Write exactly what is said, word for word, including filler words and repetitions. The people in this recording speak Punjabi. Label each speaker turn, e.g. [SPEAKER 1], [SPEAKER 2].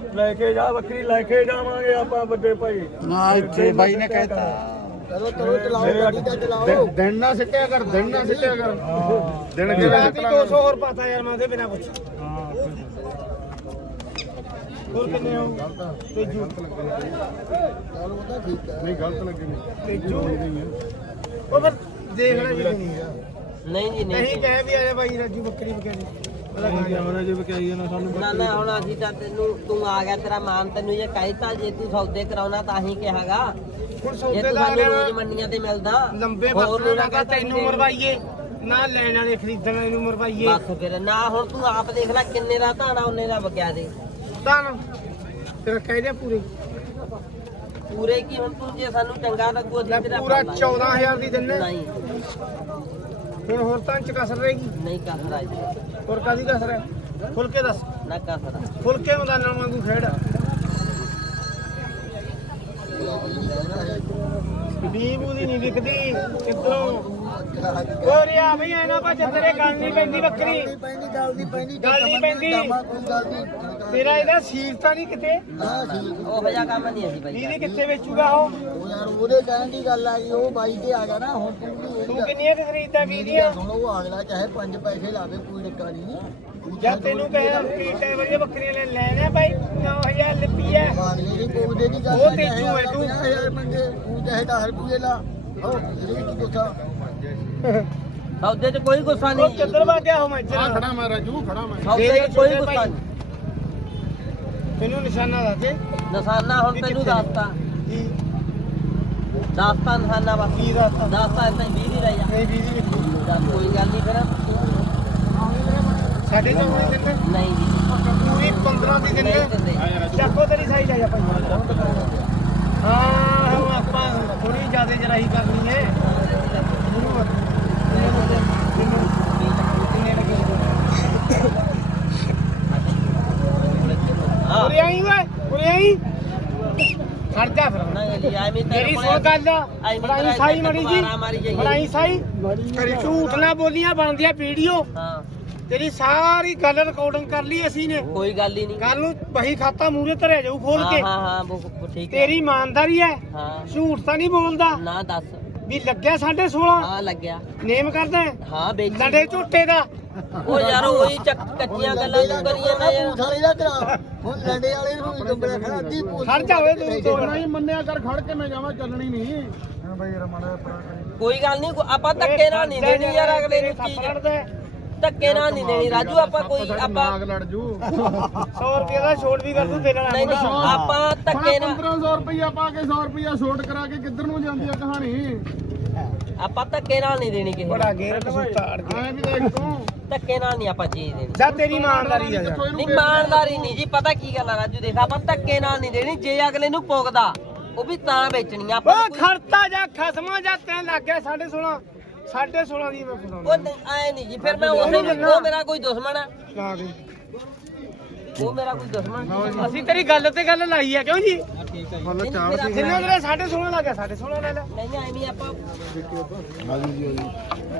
[SPEAKER 1] ਲੈ ਕੇ ਜਾ ਬੱਕਰੀ ਲੈ ਕੇ ਜਾਵਾਂਗੇ ਆਪਾਂ ਵੱਡੇ ਭਾਈ
[SPEAKER 2] ਨਾ ਇੱਥੇ ਬਾਈ ਨੇ ਕਹਿਤਾ
[SPEAKER 3] ਚਲੋ ਚਲੋ ਚਲਾਓ ਗੱਡੀ ਦਾ ਚਲਾਓ
[SPEAKER 2] ਦਿਨ ਨਾ ਸਿੱਟਿਆ ਕਰ ਦਿਨ ਨਾ ਸਿੱਟਿਆ ਕਰ ਦਿਨ ਕੇ
[SPEAKER 3] ਦੋ ਸੌ ਹੋਰ ਪਾਤਾ ਯਾਰ ਮੈਂ ਉਹਦੇ ਬਿਨਾ ਪੁੱਛ ਹੋਰ ਕਿੰਨੇ ਹੋ ਤੇਜੂ ਚਲ ਉਹ ਤਾਂ ਠੀਕ ਹੈ
[SPEAKER 2] ਨਹੀਂ ਗਲਤ ਲੱਗੇ ਨਹੀਂ
[SPEAKER 3] ਤੇਜੂ ਉਹ ਫਿਰ ਦੇਖਣਾ ਵੀ ਨਹੀਂ ਆ
[SPEAKER 4] ਨਹੀਂ ਜੀ ਨਹੀਂ
[SPEAKER 3] ਨਹੀਂ ਕਹਿ ਵੀ ਆਇਆ ਬਾਈ ਰਾਜੂ ਬੱਕਰੀ ਬਕਾਈ
[SPEAKER 1] ਕੈਮਰਾ ਜੇ ਬਕਾਈ ਨਾ ਸਾਨੂੰ
[SPEAKER 4] ਨਾ ਨਾ ਹੁਣ ਅਸੀਂ ਤਾਂ ਤੈਨੂੰ ਤੂੰ ਆ ਗਿਆ ਤੇਰਾ ਮਾਨ ਤੈਨੂੰ ਇਹ ਕਹਿਤਾ ਜੇ ਤੂੰ ਸੌਦੇ ਕਰਾਉਣਾ ਤਾਂ ਹੀ ਕਿਹਾਗਾ
[SPEAKER 3] ਹੁਣ
[SPEAKER 4] ਜੇ
[SPEAKER 3] ਸੌਦੇ
[SPEAKER 4] ਤੂੰ
[SPEAKER 3] ਦਾ
[SPEAKER 4] ਸਾਨੂੰ ਰੋਜ਼ ਮੰਡੀਆਂ ਤੇ ਮਿਲਦਾ
[SPEAKER 3] ਲੰਬੇ
[SPEAKER 4] ਹੋਰ
[SPEAKER 3] ਬੱਕਰੇ
[SPEAKER 4] ਨੂੰ
[SPEAKER 3] ਨਾ
[SPEAKER 4] ਨਾ
[SPEAKER 3] ਤੈਨੂੰ ਮਰਵਾਈਏ ਨਾ ਲੈਣ ਵਾਲੇ ਖਰੀਦਣ ਵਾਲੇ ਨੂੰ ਮਰਵਾਈਏ
[SPEAKER 4] ਬਸ ਫਿਰ ਨਾ ਹੁਣ ਤੂੰ ਆਪ ਦੇਖ ਲੈ ਕਿੰਨੇ ਦਾ ਧਾਣਾ ਉਹਨੇ ਦਾ ਬਕਿਆ ਦੇ
[SPEAKER 3] ਤਾਂ ਤੇਰਾ ਕਹਿ ਦਿਆ ਪੂਰੇ
[SPEAKER 4] ਪੂਰੇ ਕੀ ਹੁਣ ਤੂੰ ਜੇ ਸਾਨੂੰ ਚੰਗਾ ਲੱਗੂ ਅਸੀਂ ਤੇਰਾ
[SPEAKER 3] ਪੂਰਾ
[SPEAKER 4] ਫੜ ਲਾਂਗੇ।
[SPEAKER 3] ਚੌਦਾਂ ਹਜ਼ਾਰ ਦੀ ਦਿੰਨੇ
[SPEAKER 4] ਨਹੀਂ
[SPEAKER 3] ਹੁਣ ਹੋਰ ਤਾਂ ਚ ਕਸਰ ਰਹੇਗੀ
[SPEAKER 4] ਨਹੀਂ ਕਸਰਾ ਜੀ
[SPEAKER 3] ਹੋਰ ਕਾਦੀ ਕਸਰ ਹੈ ਖੁੱਲ ਕੇ ਦੱਸ
[SPEAKER 4] ਨਾ ਕਸਰਾ
[SPEAKER 3] ਖੁੱਲ ਕੇ ਮੈਦਾਨਾਂ ਵਾਂਗੂ ਖੇਡ ਬੀਬੂ ਦੀ ਨਹੀਂ ਵਿਕਦੀ ਕਿੱਧਰੋਂ ਹੋਰ ਆ ਬਈ ਐਨਾ ਭੱਜ ਤੇਰੇ ਗੱਲ ਨਹੀਂ ਪੈਂਦੀ ਬੱਕਰੀ
[SPEAKER 5] ਪੈਂਦੀ ਗੱਲ ਨਹੀਂ ਪੈਂਦੀ
[SPEAKER 3] ਗੱਲ ਨਹੀਂ ਪੈਂਦੀ
[SPEAKER 5] ਕੋਈ ਗੱਲ ਨਹੀਂ
[SPEAKER 3] ਤੇਰਾ ਇਹਦਾ ਸੀਲ ਤਾਂ ਨਹੀਂ ਕਿਤੇ
[SPEAKER 5] ਹਾਂ ਠੀਕ
[SPEAKER 4] ਉਹ ਜਿਹਾ ਕੰਮ ਨਹੀਂ ਅਸੀਂ ਬਾਈ
[SPEAKER 3] ਇਹਦੀ ਕਿੱਥੇ ਵੇਚੂਗਾ ਉਹ
[SPEAKER 5] ਉਹ ਯਾਰ ਉਹਦੇ ਕਹਿਣ ਦੀ ਗੱਲ ਆ ਗਈ ਉਹ ਬਾਈ ਤੇ ਆ ਗਿਆ ਨਾ ਹੁਣ ਤੂੰ ਵੀ
[SPEAKER 3] ਤੂੰ
[SPEAKER 5] ਉਹਦੀ
[SPEAKER 3] ਕਿੰਨੀਆਂ ਕੁ ਖਰੀਦਦਾ ਵੀਡੀਆਂ
[SPEAKER 5] ਹੁਣ ਉਹ ਅਗਲਾ ਚਾਹੇ ਪੰਜ ਪੈਸੇ ਲਾਵੇ ਕੋਈ ਡੱਕਾ ਨਹੀਂ
[SPEAKER 3] ਜਾਂ ਤੈਨੂੰ ਕਹਿਆ ਕੀਟੇ ਵਧੀਆ ਬੱਕਰੀਆਂ ਲੈ ਲੈਣਾ ਬਾਈ ਨੌ ਹਜ਼ਾਰ ਰੁਪਈਆ
[SPEAKER 5] ਅਗਲੇ ਦੀ ਕੋਈ ਦੀ ਗੱਲ
[SPEAKER 3] ਉਹ ਤੇਜੂ ਹੈ ਤੂੰ।
[SPEAKER 5] ਪੰਜਾਹ ਹਜ਼ਾਰ ਮੰਗੇ ਤੂੰ ਚਾਹੇ ਦਸ ਰੁਪਏ ਲਾ ਹੋ ਜਿਹੜੀ ਕੀ ਗੁੱਸਾ
[SPEAKER 4] ਸੌਦੇ 'ਚ ਕੋਈ ਗੁੱਸਾ
[SPEAKER 3] ਉਹ
[SPEAKER 4] ਨਹੀਂ
[SPEAKER 3] ਕਿੱਧਰ ਵਾ ਗਿਆ ਹੋ ਮੈਂ
[SPEAKER 2] ਆ ਖੜਾ ਮੈਂ ਰਾਜੂ ਖੜਾ ਮੈਂ
[SPEAKER 4] ਸੌਦੇ 'ਚ ਕੋਈ ਗੁੱਸਾ ਨਹੀਂ
[SPEAKER 3] ਤੈਨੂੰ ਨਿਸ਼ਾਨਾ ਦੱਸ ਦੇ
[SPEAKER 4] ਨਿਸ਼ਾਨਾ ਹੁਣ ਤੈਨੂੰ ਦੱਸਤਾ
[SPEAKER 3] ਕੀ
[SPEAKER 4] ਦੱਸਤਾ ਨਿਸ਼ਾਨਾ ਬਸ
[SPEAKER 3] ਕੀ ਦੱਸਤਾ
[SPEAKER 4] ਦੱਸਤਾ ਇਦਾਂ ਵੀਹ ਦੀ ਰਹਿ ਜਾ
[SPEAKER 3] ਨਹੀਂ ਵੀਹ ਦੀ ਵਿਕੂ
[SPEAKER 4] ਚੱਲ ਕੋਈ ਗੱਲ ਨਹੀਂ ਫਿਰ
[SPEAKER 3] ਸਾਡੇ ਤੋਂ ਨਹੀਂ ਦਿੰਦੇ
[SPEAKER 4] ਨਹੀਂ ਜੀ
[SPEAKER 3] ਪੂਰੀ ਪੰਦਰਾਂ ਦੀ
[SPEAKER 4] ਨਹੀਂ
[SPEAKER 3] ਦਿੰਦੇ
[SPEAKER 4] ਦਿੰਦੇ
[SPEAKER 3] ਚੱਕੋ ਤੇਰੀ ਸਾਈਜ਼ ਆ ਜਾ ਭਾਈ ਹਾਂ ਹੁਣ ਆਪਾਂ ਥੋੜੀ ਜ਼ਿਆਦਾ ਜਰਾਈ ਕਰਨੀ ਹੈ
[SPEAKER 4] ਹਾਂ
[SPEAKER 3] ਉਰੇ ਆਈ ਓਏ ਉਰੇ ਆਈ ਖੜ ਜਾ ਫਿਰ
[SPEAKER 4] ਨਾ ਜੀ ਐਵੇਂ
[SPEAKER 3] ਮੇਰੀ ਸੁਣ ਗੱਲ ਬੜਾਈ ਸਾਈ ਮੜੀ ਜੀ
[SPEAKER 4] ਮਾਰੀ ਜਾਈਏ
[SPEAKER 3] ਬੜਾਈ ਸਾਈ ਝੂਠ ਨਾ ਬੋਲੀਆਂ ਬਣਦੀਆਂ ਵੀਡੀਓ
[SPEAKER 4] ਹਾਂ
[SPEAKER 3] ਤੇਰੀ ਸਾਰੀ ਗੱਲ ਰਿਕਾਰਡਿੰਗ ਕਰ ਲਈ ਅਸੀਂ ਨੇ
[SPEAKER 4] ਕੋਈ ਗੱਲ ਹੀ ਨਹੀਂ
[SPEAKER 3] ਕੱਲ ਨੂੰ ਬਹੀ ਖਾਤਾ ਮੂਰੇ ਧਰਿਆ ਜਾਊ ਖੋਲ
[SPEAKER 4] ਹਾਂ
[SPEAKER 3] ਕੇ
[SPEAKER 4] ਹਾਂ ਹਾਂ ਉਹ- ਉਹ ਠੀਕ ਹੈ
[SPEAKER 3] ਤੇਰੀ ਇਮਾਨਦਾਰੀ ਹੈ
[SPEAKER 4] ਹਾਂ
[SPEAKER 3] ਝੂਠ ਤਾਂ ਨਹੀਂ ਬੋਲਦਾ
[SPEAKER 4] ਨਾ ਦੱਸ
[SPEAKER 3] ਵੀ ਲੱਗਿਆ ਸਾਢੇ ਸੋਲਾਂ
[SPEAKER 4] ਹਾਂ ਲੱਗਿਆ
[SPEAKER 3] ਨੇਮ ਕਰਦਾ ਹੈ?
[SPEAKER 4] ਹਾਂ ਵੇਚੀ
[SPEAKER 3] ਲੰਡੇ ਝੂਟੇ ਦਾ
[SPEAKER 4] ਉਹ ਯਾਰ ਉਹੀ ਚੱਕ ਕੱਚੀਆਂ ਗੱਲਾਂ ਤੂੰ ਕਰੀ ਜਾਂਦਾ ਯਾਰ
[SPEAKER 5] ਪੂਛ ਵਾਲੀ ਦਾ ਤੇਰਾ ਹੁਣ ਲੰਡੇ ਵਾਲੇ ਨੂੰ ਵੀ ਕੰਬਲਿਆ ਖੜਾ ਅੱਧੀ ਪੂਛ
[SPEAKER 3] ਖੜ ਜਾ ਓਏ ਤੂੰ ਤੋੜ
[SPEAKER 2] ਨਹੀਂ ਮੰਨਿਆ ਕਰ ਖੜ ਕੇ ਮੈਂ ਜਾਵਾਂ ਚੱਲਣੀ ਨਹੀਂ ਹਾਂ ਬਾਈ ਯਾਰ ਮਾੜਾ
[SPEAKER 4] ਕੋਈ ਗੱਲ ਨਹੀਂ ਆਪਾਂ ਧੱਕੇ ਨਾਲ ਨਹੀਂ ਦੇਣੀ ਯਾਰ ਅਗਲੇ ਨੂੰ ਚੀਜ਼ ਧੱਕੇ ਨਾਲ ਨਹੀਂ ਦੇਣੀ ਰਾਜੂ ਆਪਾਂ ਕੋਈ ਆਪਾਂ
[SPEAKER 2] ਨਾਗ ਲੜ ਜੂ
[SPEAKER 3] ਸੌ ਰੁਪਏ ਦਾ ਛੋੜ ਵੀ ਕਰ ਦੂੰ ਤੇਰੇ ਨਾਲ
[SPEAKER 4] ਨਹੀਂ ਨਹੀਂ ਆਪਾਂ ਧੱਕੇ ਨਾਲ
[SPEAKER 2] ਪੰਦਰਾਂ ਸੌ ਰੁਪਇਆ ਪਾ ਕੇ ਸੌ ਰੁਪਇਆ ਛੋਟ ਕਰਾ ਕੇ ਕਿੱਧਰ ਨੂੰ ਜਾਂਦੀ ਆ ਕਹਾਣੀ
[SPEAKER 4] ਆਪਾਂ ਧੱਕੇ ਨਾਲ ਨਹੀਂ ਦੇਣੀ ਕਿਸੇ
[SPEAKER 3] ਬੜਾ
[SPEAKER 4] ਨੂੰ
[SPEAKER 3] ਗੇਰ ਕਸੂਤਾ ਅੜ ਗਿਆ
[SPEAKER 2] ਐਂ ਵੀ ਦੇਖ ਤੂੰ
[SPEAKER 4] ਧੱਕੇ ਨਾਲ ਨਹੀਂ ਆਪਾਂ ਚੀਜ਼ ਦੇਣੀ
[SPEAKER 3] ਜਾ ਤੇਰੀ ਇਮਾਨਦਾਰੀ ਆ ਜਾ
[SPEAKER 4] ਨਹੀਂ ਇਮਾਨਦਾਰੀ ਨਹੀਂ ਜੀ ਪਤਾ ਕੀ ਗੱਲ ਆ ਰਾਜੂ ਦੇਖ ਆਪਾਂ ਧੱਕੇ ਨਾਲ ਨਹੀਂ ਦੇਣੀ ਜੇ ਅਗਲੇ ਨੂੰ ਪੁੱਗਦਾ ਉਹ ਵੀ ਤਾਂ ਵੇਚਣੀ ਆ ਆਪਾਂ
[SPEAKER 3] ਓ
[SPEAKER 4] ਕੋਈ-
[SPEAKER 3] ਖੜਤਾ ਜਾ ਖਸਮਾ ਜਾ ਤੈਂ ਲੱਗ ਗਿਆ ਸਾਢੇ ਸੋਲਾਂ ਸਾਢੇ ਸੋਲਾਂ ਦੀ ਮੈਂ
[SPEAKER 4] ਉਹ
[SPEAKER 3] ਫਸਾਉਣਾ
[SPEAKER 4] ਨਹੀਂ ਆਏ ਨਹੀਂ ਜੀ ਫਿਰ ਮੈਂ ਉਸੇ ਨੂੰ ਉਹ ਮੇਰਾ ਕੋਈ ਦੁਸ਼ਮਣ ਆ
[SPEAKER 3] ਲਾ ਦੇ
[SPEAKER 4] ਉਹ ਮੇਰਾ ਕੋਈ ਦੁਸ਼ਮਣ
[SPEAKER 3] ਅਸੀਂ ਤੇਰੀ ਗੱਲ ਤੇ ਗੱਲ ਲਾਈ ਆ ਕਿਉਂ ਜੀ
[SPEAKER 2] ਮਤਲਬ
[SPEAKER 4] ਨਹੀਂ,
[SPEAKER 2] ਚਾਰ
[SPEAKER 4] ਮੇਰਾ-
[SPEAKER 3] ਜਿੰਨੇ ਤੇਰੇ ਸਾਢੇ ਸੋਲਾਂ ਲੱਗ ਗਿਆ ਸਾਢੇ ਸੋਲਾਂ ਲੈ ਲੈ
[SPEAKER 4] ਨਹੀਂ ਨਹੀਂ ਐਵੇਂ ਆਪਾਂ
[SPEAKER 2] ਆਜੂ ਜੀ ਆਜੂ